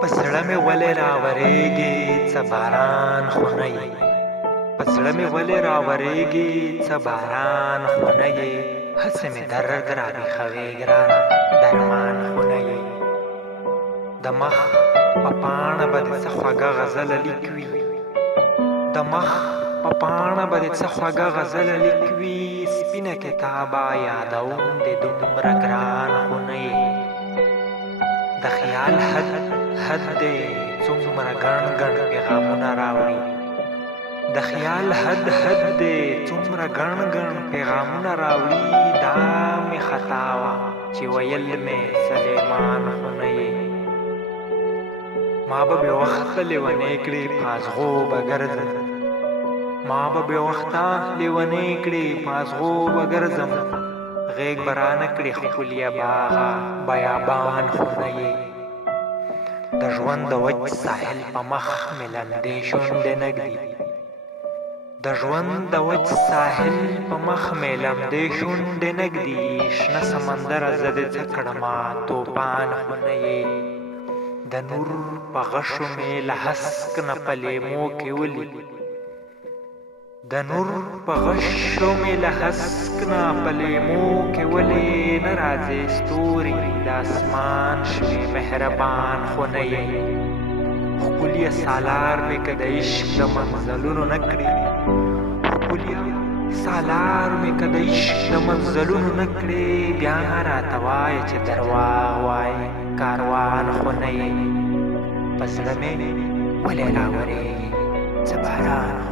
په زړه مې ولې راورېږي څه باران خو نه یې په زړه مې ولې راورېږي څه باران خو نه یې هسې مې درد رابېخوې ګرانه درمان خو نه یې د مخ په پاڼه به دې څه خوږه غزله لیک وي د مخ په پاڼه به دې څه خوږه غزله لیک وي سپینه کتابه یادوم دې دومره ګران خو نه یې د خیال حد دې څومره ګڼ ګڼ پیغامونه راوړي د خیال حد دې څومره ګڼ ګڼ پیغامونه راوړي دا مې خطا وه چې ویل مې سلیمان خو نه یې ما به بې وخته لیونی کړې په ازغو به ګرځم ما به بې وخته لیونی کړې په ازغو به ګرځم غیږ به رانه کړې ښکلیه باغه بیابان خو نه یې د ژوند د وچ ساحل په مخ مې لمدې شونډې نږدي د ژوند د وچ ساحل په مخ مې لمدې شونډې نږدي شنه سمندره زه دې څه کړمه توپان خو نه یې د نور په غشو مې له هسک نه په لیمو کې ولي د نور په غشو مې له هسک نه په لیمو کې ولې نه راځې ستوري د اسمان شوې مهربان خو نه یې ښکلیه سالار مې که د عشق د منزلونو نه کړې ښکلیه سالار مې که د عشق د منزلونو نه کړې بیا راته وایه چې درواغ وایې کاروان خو نه یې په زړه مې ولې راورېږي څه باران